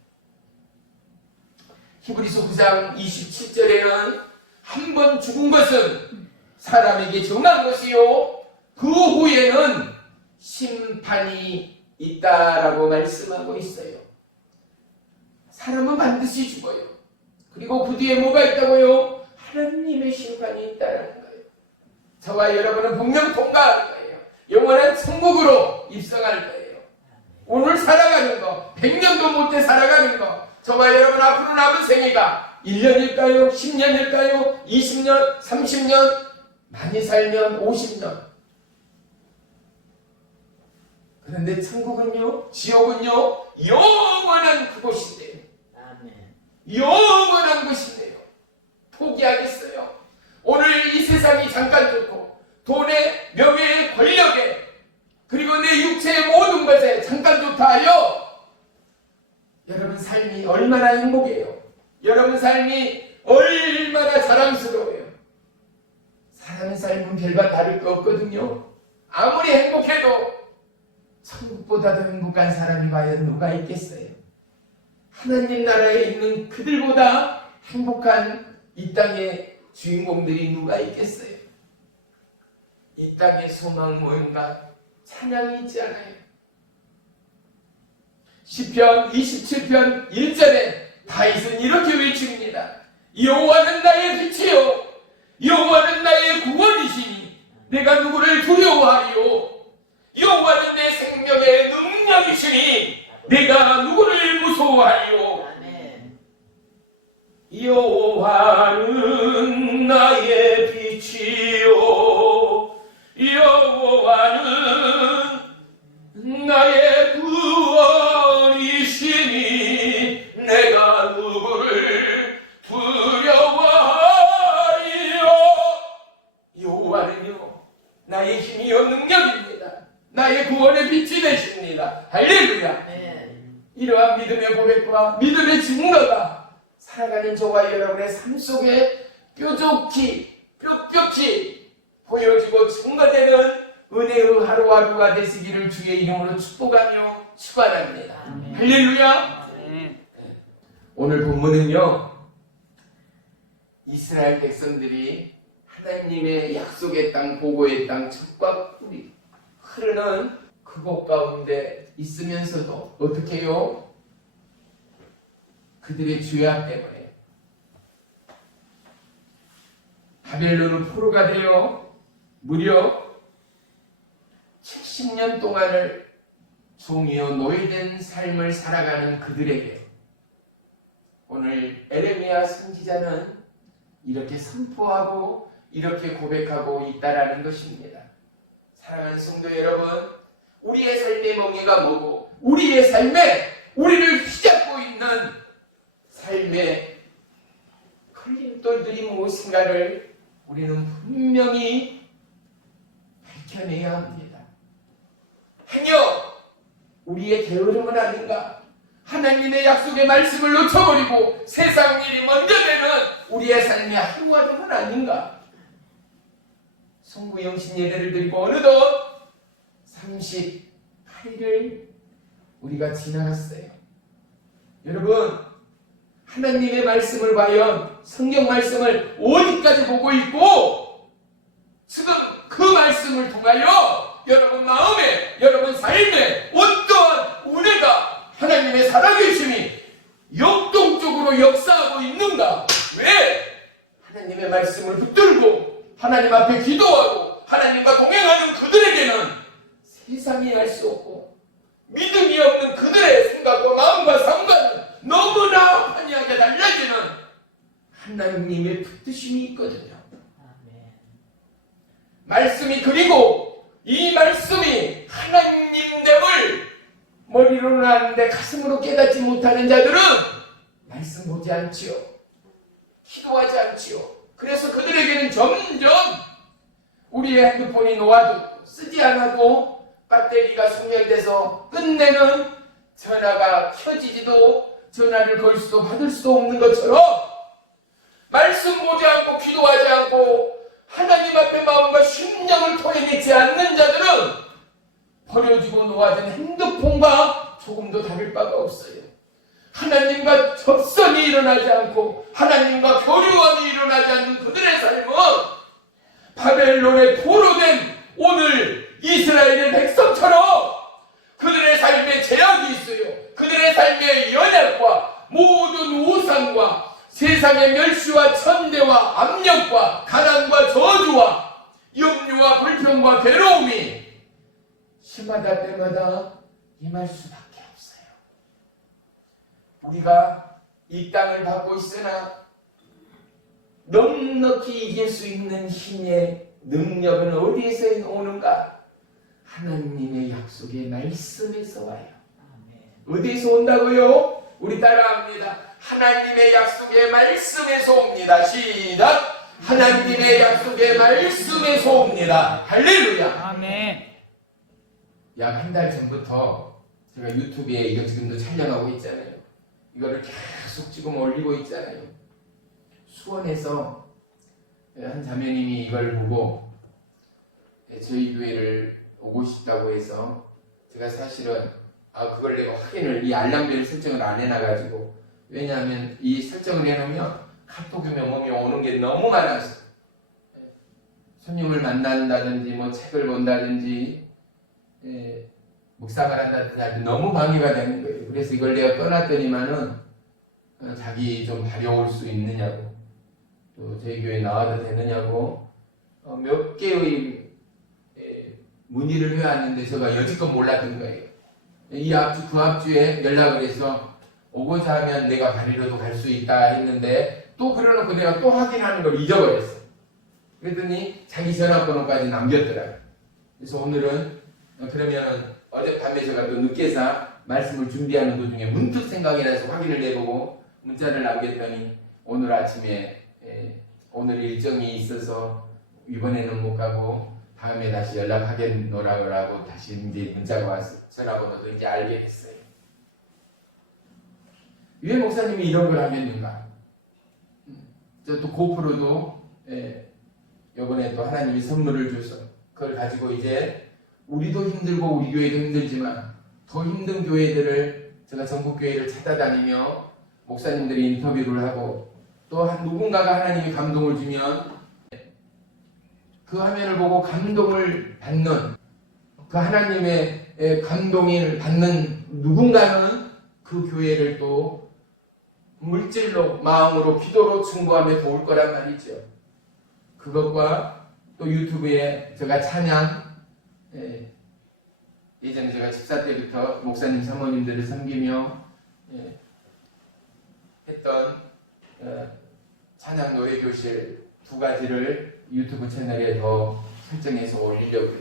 히브리서 9장 27절에는 한 번 죽은 것은 사람에게 정한 것이요 그 후에는 심판이 있다라고 말씀하고 있어요. 사람은 반드시 죽어요. 그리고 그 뒤에 뭐가 있다고요? 하나님의 심판이 있다는 거예요. 저와 여러분은 분명 통과할 거예요. 영원한 천국으로 입성할 거예요. 오늘 살아가는 거, 100년도 못해 살아가는 거, 저와 여러분 앞으로 남은 생애가 1년일까요? 10년일까요? 20년? 30년? 많이 살면 50년. 그런데 천국은요? 지옥은요? 영원한 그곳인데요. 아멘. 영원한 것인데요. 포기하겠어요? 오늘 이 세상이 잠깐 좋고 돈에, 명예에, 권력에 그리고 내 육체의 모든 것에 잠깐 좋다 하여 여러분 삶이 얼마나 행복해요. 여러분 삶이 얼마나 자랑스러워요. 사람의 삶은 별반 다를 거 없거든요. 아무리 행복해도 천국보다 더 행복한 사람이 과연 누가 있겠어요? 하나님 나라에 있는 그들보다 행복한 이 땅의 주인공들이 누가 있겠어요? 이 땅의 소망 모형과 찬양이 있지 않아요? 시편 27편 1절에 다윗은 이렇게 외칩니다. 여호와는 나의 빛이요 여호와는 나의 구원이시니 내가 누구를 두려워하리요 여호와는 내 생명의 능력이시니 내가 누구를 무서워하리요. 아멘. 여호와는 나의 빛이요 여호와는 나의 구원이시니 내가 누구를 두려워하리요. 여호와는요 나의 힘이요 능력입니다. 나의 구원의 빛이 되십니다. 할렐루야. 아멘. 이러한 믿음의 고백과 믿음의 증거가 살아가는 저와 여러분의 삶 속에 뾰족히 보여지고 증거되는 은혜의 하루하루가 되시기를 주의 이름으로 축복하며 축원합니다. 아멘. 할렐루야. 아멘. 오늘 본문은요 이스라엘 백성들이 하나님의 약속의 땅 보고의 땅 젖과 꿀이 흐르는 그곳 가운데 있으면서도 어떻게 해요? 그들의 죄악 때문에 바벨론은 포로가 되어 무려 70년 동안을 종이어 노예된 삶을 살아가는 그들에게 오늘 에레미야 선지자는 이렇게 선포하고 이렇게 고백하고 있다라는 것입니다. 사랑하는 성도 여러분, 우리의 삶의 멍에가 뭐고 우리의 삶에 우리를 휘잡고 있는 삶의 걸림돌들이 무엇인가를 우리는 분명히 밝혀내야 합니다. 행여 우리의 게으름은 아닌가? 하나님의 약속의 말씀을 놓쳐버리고 세상 일이 먼저 되는 우리의 삶의 하루하루는 아닌가? 송구영신 예배를 드리고 어느덧 38일을 우리가 지나갔어요. 여러분, 하나님의 말씀을 과연 성경 말씀을 어디까지 보고 있고 지금 그 말씀을 통하여 여러분 마음에 여러분 삶에 어떠한 은혜가 하나님의 살아계심이 역동적으로 역사하고 있는가? 왜? 하나님의 말씀을 붙들고 하나님 앞에 기도하고 하나님과 동행하는 그들에게는 세상이 알 수 없고 믿음이 없는 그들의 생각과 마음과 상관은 너무나 환희하게 달려지는 하나님의 뜻심이 있거든요. 말씀이, 그리고 이 말씀이 하나님됨을 머리로는 아는데 가슴으로 깨닫지 못하는 자들은 말씀 보지 않지요. 기도하지 않지요. 그래서 그들에게는 점점 우리의 핸드폰이 놓아도 쓰지 않아도 배터리가 소멸돼서 끝내는 전화가 켜지지도 전화를 걸 수도 받을 수도 없는 것처럼 말씀 보지 않고 기도하지 않고 하나님 앞에 마음과 심령을 토해내지 않는 자들은 버려지고 놓아진 핸드폰과 조금도 다를 바가 없어요. 하나님과 접선이 일어나지 않고 하나님과 교류함이 일어나지 않는 그들의 삶은 바벨론의 포로 된 오늘 이스라엘의 백성처럼 그들의 삶에 제약이 있어요. 그들의 삶에 연약과 모든 우상과 세상의 멸시와 천대와 압력과 가난과 저주와 염려와 불평과 괴로움이 심하다 때마다 임할 수밖에 없어요. 우리가 이 땅을 받고 있으나 넉넉히 이길 수 있는 힘의 능력은 어디에서 오는가? 하나님의 약속의 말씀에서 와요. 어디에서 온다고요? 우리 따라합니다. 하나님의 약속의 말씀에서 옵니다. 시작! 하나님의 약속의 말씀에서 옵니다. 할렐루야! 아멘. 약 한 달 전부터 제가 유튜브에 이거 지금도 촬영하고 있잖아요. 이거를 계속 지금 올리고 있잖아요. 수원에서 한 자매님이 이걸 보고 저희 교회를 오고 싶다고 해서 제가 사실은 그걸 내가 확인을 이 알람벨 설정을 안 해놔가지고, 왜냐하면 이 설정을 해놓으면 카톡이 몸이 오는 게 너무 많아서 손님을 만난다든지 뭐 책을 본다든지 묵상을 한다든지 할 때 너무 방해가 되는 거예요. 그래서 이걸 내가 떠났더니만은 자기 좀 다녀올 수 있느냐고, 또 저희 교회 나와도 되느냐고 몇 개의 문의를 해왔는데 제가 여지껏 몰랐던 거예요. 이 앞주 그 앞주에 연락을 해서 오고자 하면 내가 가리로도 갈 수 있다 했는데 또 그래놓고 내가 또 확인하는 걸 잊어버렸어. 그랬더니 자기 전화번호까지 남겼더라고요. 그래서 오늘은 그러면 어젯밤에 제가 또 늦게서 말씀을 준비하는 도중에 문득 생각이 나서 확인을 해보고 문자를 남겼더니 오늘 아침에 오늘 일정이 있어서 이번에는 못 가고 다음에 다시 연락하겠노라고 다시 이제 문자가 와서 전화번호도 이제 알게 됐어요. 왜 목사님이 이런 걸 하겠는가? 저 또 고프로도 이번에 또 하나님이 선물을 줘서 그걸 가지고 이제 우리도 힘들고 우리 교회도 힘들지만 더 힘든 교회들을 제가 전국 교회를 찾아다니며 목사님들이 인터뷰를 하고 또 누군가가 하나님이 감동을 주면 그 화면을 보고 감동을 받는, 그 하나님의 감동을 받는 누군가는 그 교회를 또 물질로, 마음으로, 기도로 충고하며 도울 거란 말이죠. 그것과 또 유튜브에 제가 찬양, 예전에 제가 집사 때부터 목사님 사모님들을 섬기며 했던 찬양 노래교실 두 가지를 유튜브 채널에 더 설정해서 올리려고요.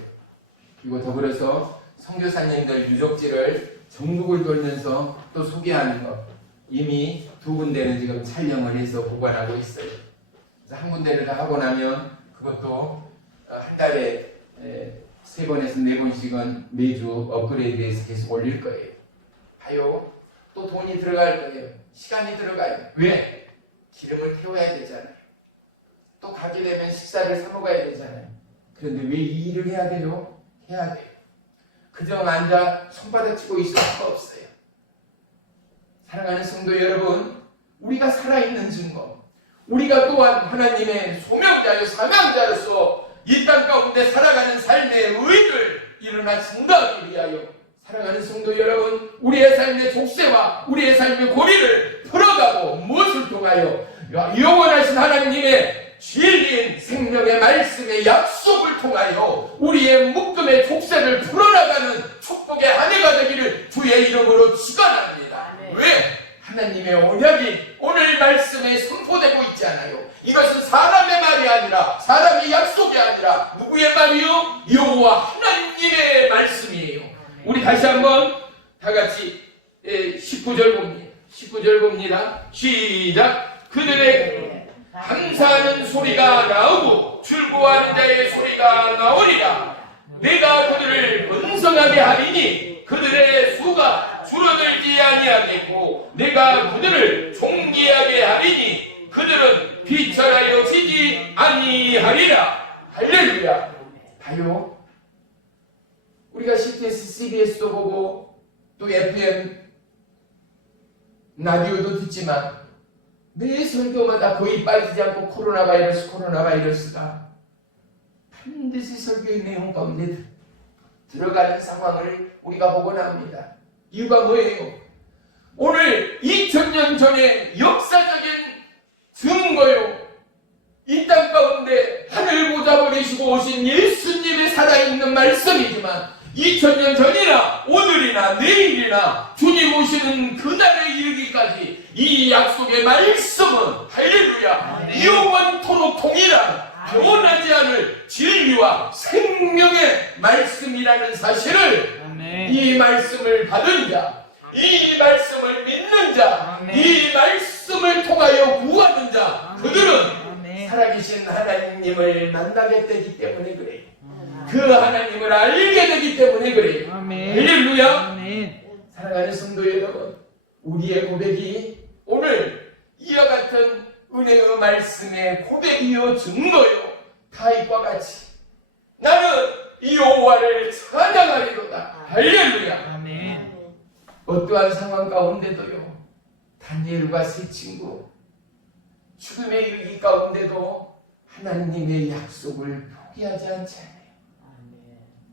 그리고 더불어서 선교사님들 유적지를 전국을 돌면서 또 소개하는 것, 이미 두 군데는 지금 촬영을 해서 보관하고 있어요. 그래서 한 군데를 다 하고 나면 그것도 한 달에 3번에서 4번씩은 매주 업그레이드해서 계속 올릴 거예요. 봐요. 또 돈이 들어갈 거예요. 시간이 들어가요. 왜? 기름을 태워야 되잖아요. 또 가게 되면 식사를 사 먹어야 되잖아요. 그런데 왜 이 일을 해야 돼요? 해야 돼요. 그저 앉아 손바닥 치고 있을 수가 없어요. 사랑하는 성도 여러분, 우리가 살아있는 증거, 우리가 또한 하나님의 소명자요 사명자로서 이 땅 가운데 살아가는 삶의 의를 일어나 증거하기 위하여 사랑하는 성도 여러분, 우리의 삶의 족쇄와 우리의 삶의 고리를 풀어가고 무엇을 통하여 영원하신 하나님의 진리인 생명의 말씀의 약속을 통하여 우리의 묶음의 족쇄를 풀어나가는 축복의 한 해가 되기를 주의 이름으로 축원합니다. 왜? 하나님의 언약이 오늘 말씀에 선포되고 있지 않아요. 이것은 사람의 말이 아니라, 사람의 약속이 아니라 누구의 말이요? 여호와 하나님의 말씀이에요. 우리 다시 한번 다 같이 19절 봅니다. 19절 봅니다. 시작. 그들의 감사하는 소리가 나오고 즐거워하는 자의 소리가 나오리라. 내가 그들을 번성하게 하리니 그들의 수가 줄어들지 아니하겠고 내가 그들을 존귀하게 하리니 그들은 비천하여 지지 아니하리라. 할렐루야. 봐요. 우리가 CTS, CBS도 보고 또 FM 라디오도 듣지만 매 설교마다 거의 빠지지 않고 코로나 바이러스가 반드시 설교의 내용 가운데 들어가는 상황을 우리가 보고 나옵니다. 이유가 뭐예요? 오늘 2000년 전에 역사적인 증거요. 이 땅 가운데 하늘 보좌 버리시고 오신 예수님의 살아있는 말씀이지만 2000년 전이나 오늘이나 내일이나 주님 오시는 그날에 이르기까지 이 약속의 말씀은 할렐루야 영원토록 통일한 변하지 않을 진리와 생명의 말씀이라는 사실을 이 말씀을 받은 자, 이 말씀을 믿는 자, 이 말씀을 통하여 구하는 자, 그들은 살아계신 하나님을 만나게 되기 때문에 그래요. 그 하나님을 알게 되기 때문에 그래요. 할렐루야. 사랑하는 성도 여러분, 우리의 고백이 오늘 이와 같은 은혜의 말씀의 고백이요 증거요 다윗과 같이 나는 여호와를 찬양하리로다. 할렐루야. 어떠한 상황 가운데도요 다니엘과 세 친구 죽음에 이르기 가운데도 하나님의 약속을 포기하지 않잖아요.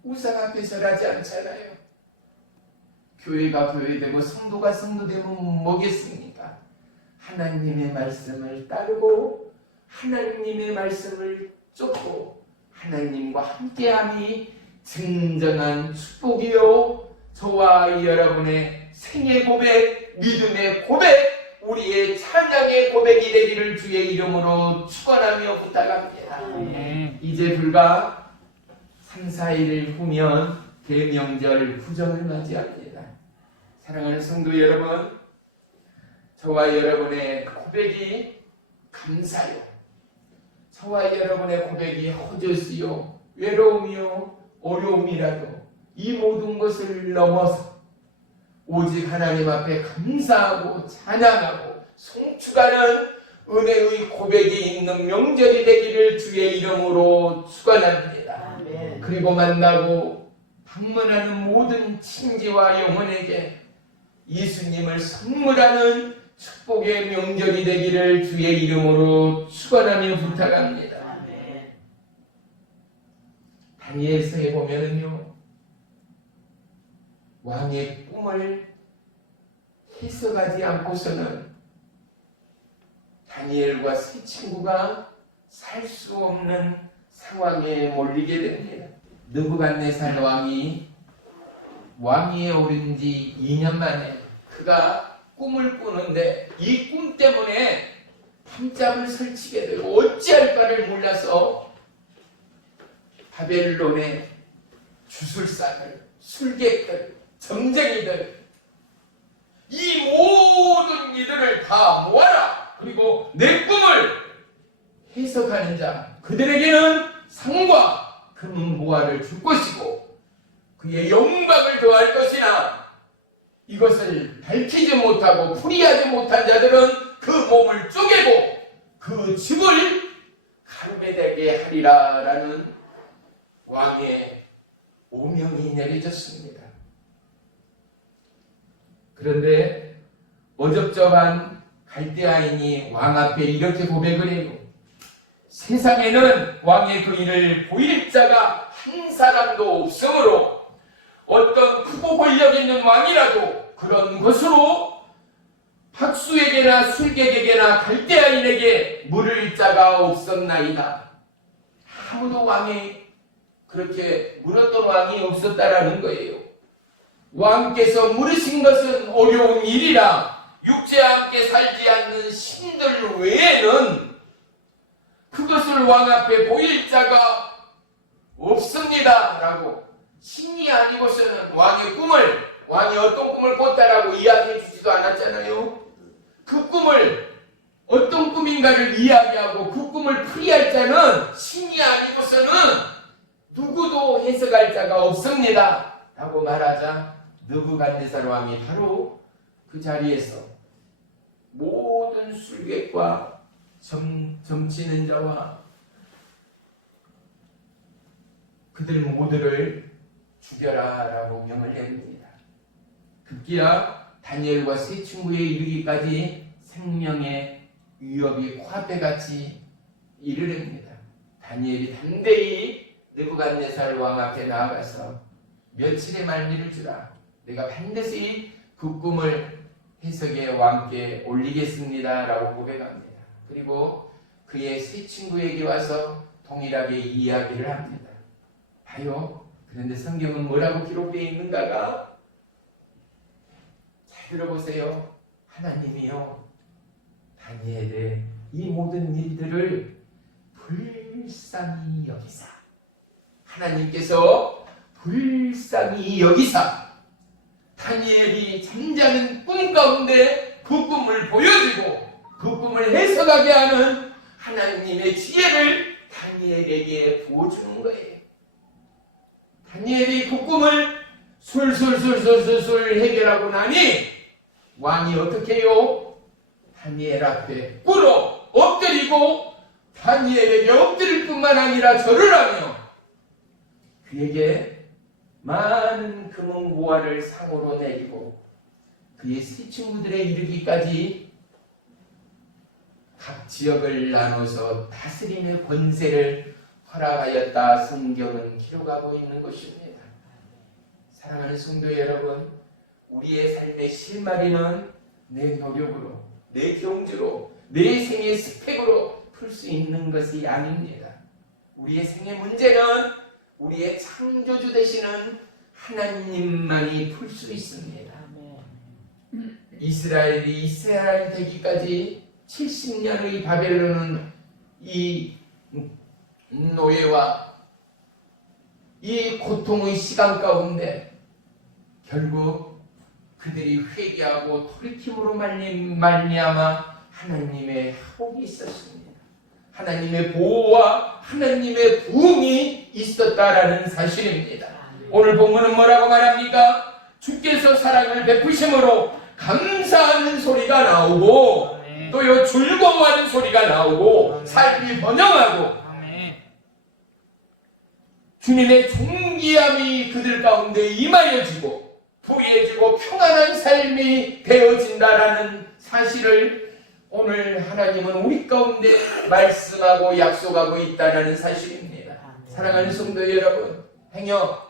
우상 앞에 절하지 않잖아요. 교회가 교회되고 성도가 성도되면 뭐겠습니까? 하나님의 말씀을 따르고 하나님의 말씀을 쫓고 하나님과 함께함이 진정한 축복이요 저와 여러분의 생애 고백, 믿음의 고백, 우리의 찬양의 고백이 되기를 주의 이름으로 축원하며 부탁합니다. 이제 불과 3, 4일 후면 대명절 구정을 맞이합니다. 사랑하는 성도 여러분, 저와 여러분의 고백이 감사요. 저와 여러분의 고백이 허전시요, 외로움이요, 어려움이라도 이 모든 것을 넘어서 오직 하나님 앞에 감사하고 찬양하고 송축하는 은혜의 고백이 있는 명절이 되기를 주의 이름으로 축원합니다. 그리고 만나고 방문하는 모든 친지와 영혼에게 예수님을 선물하는 축복의 명절이 되기를 주의 이름으로 축원하며 부탁합니다. 다니엘서에 보면은요 왕의 꿈을 해석하지 않고서는 다니엘과 세 친구가 살 수 없는 상황에 몰리게 됩니다. 느부갓네살 왕이 왕위에 오른 지 2년 만에 그가 꿈을 꾸는데 이 꿈 때문에 밤잠을 설치게 되고 어찌할까를 몰라서 바벨론의 주술사들, 술객들, 점쟁이들 이 모든 이들을 다 모아라. 그리고 내 꿈을 해석하는 자 그들에게는 상과 금보화를 줄 것이고 그의 영광을 더할 것이나 이것을 밝히지 못하고 풀이하지 못한 자들은 그 몸을 쪼개고 그 집을 가루매되게 하리라 라는 왕의 오명이 내려졌습니다. 그런데 어접접한 갈대아인이 왕 앞에 이렇게 고백을 해요. 세상에는 왕의 그 일을 보일 자가 한 사람도 없으므로 어떤 크고 권력 있는 왕이라도 그런 것으로 박수에게나 술객에게나 술객에게나 갈대아인에게 물을 자가 없었나이다. 아무도 왕이 그렇게 물었던 왕이 없었다라는 거예요. 왕께서 물으신 것은 어려운 일이라 육체와 함께 살지 않는 신들 외에는 그것을 왕 앞에 보일 자가 없습니다 라고, 신이 아니고서는 왕이 어떤 꿈을 꿨다라고 이야기해 주지도 않았잖아요. 그 꿈을 어떤 꿈인가를 이야기하고 그 꿈을 풀이할 자는 신이 아니고서는 누구도 해석할 자가 없습니다 라고 말하자 느부갓네살 왕이 바로 그 자리에서 모든 술객과 점치는 자와 그들 모두를 죽여라 라고 명을 내립니다. 급기야 다니엘과 세 친구에 이르기까지 생명의 위협이 코앞에같이 이르릅니다. 다니엘이 담대히 느부갓네살 왕 앞에 나아가서 며칠의 말미를 주라. 내가 반드시 그 꿈을 해석의 왕께 올리겠습니다 라고 고백합니다. 그리고 그의 세 친구에게 와서 동일하게 이야기를 합니다. 봐요. 그런데 성경은 뭐라고 기록되어 있는가가? 잘 들어보세요. 하나님이요, 다니엘의 이 모든 일들을 불쌍히 여기사, 하나님께서 불쌍히 여기사 다니엘이 잠자는 꿈 가운데 그 꿈을 보여주고 그 꿈을 해석하게 하는 하나님의 지혜를 다니엘에게 부어주는 거예요. 다니엘이 그 꿈을 술술 해결하고 나니 왕이 어떻게 해요? 다니엘 앞에 꿇어 엎드리고 다니엘에게 엎드릴 뿐만 아니라 절을 하며 그에게 많은 금은 보화를 상으로 내리고 그의 세 친구들에 이르기까지 각 지역을 나눠서 다스림의 권세를 허락하였다. 성경은 기록하고 있는 것입니다. 사랑하는 성도 여러분, 우리의 삶의 실마리는 내 노력으로, 내 경주로, 내 생의 스펙으로 풀 수 있는 것이 아닙니다. 우리의 생의 문제는 우리의 창조주 되시는 하나님만이 풀 수 있습니다. 이스라엘이 이스라엘 되기까지 70년의 바벨론은 이 노예와 이 고통의 시간 가운데 결국 그들이 회개하고 돌이킴으로 말미암아 하나님의 복이 있었습니다. 하나님의 보호와 하나님의 부흥이 있었다라는 사실입니다. 오늘 본문은 뭐라고 말합니까? 주께서 사랑을 베푸심으로 감사하는 소리가 나오고 또요 즐거워하는 소리가 나오고 삶이 번영하고 주님의 존귀함이 그들 가운데 임하여지고 부유해지고 평안한 삶이 되어진다라는 사실을 오늘 하나님은 우리 가운데 말씀하고 약속하고 있다라는 사실입니다. 사랑하는 성도 여러분, 행여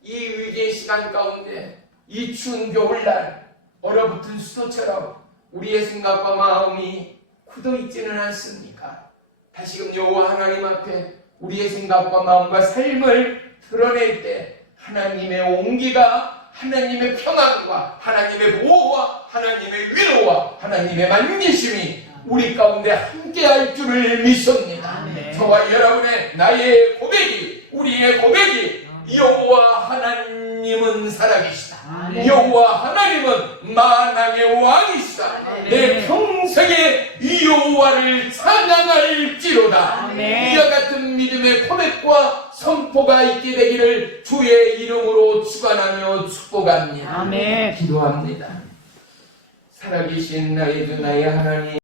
이 위기의 시간 가운데 이 추운 겨울날 얼어붙은 수도처럼 우리의 생각과 마음이 굳어있지는 않습니까? 다시금 여호와 하나님 앞에 우리의 생각과 마음과 삶을 드러낼 때 하나님의 온기가, 하나님의 평안과 하나님의 보호와 하나님의 위로와 하나님의 만미심이 우리 가운데 함께할 줄을 믿습니다. 저와 여러분의 나의 고백이, 우리의 고백이 여호와 하나님은 살아계시다. 여호와 하나님은 만왕의 왕이시다. 내 평생에 이 여호와를 찬양할지로다. 이와 같은 믿음의 고백과 선포가 있게 되기를 주의 이름으로 축원하며 축복합니다. 기도합니다. 살아계신 나의 주 나의 하나님,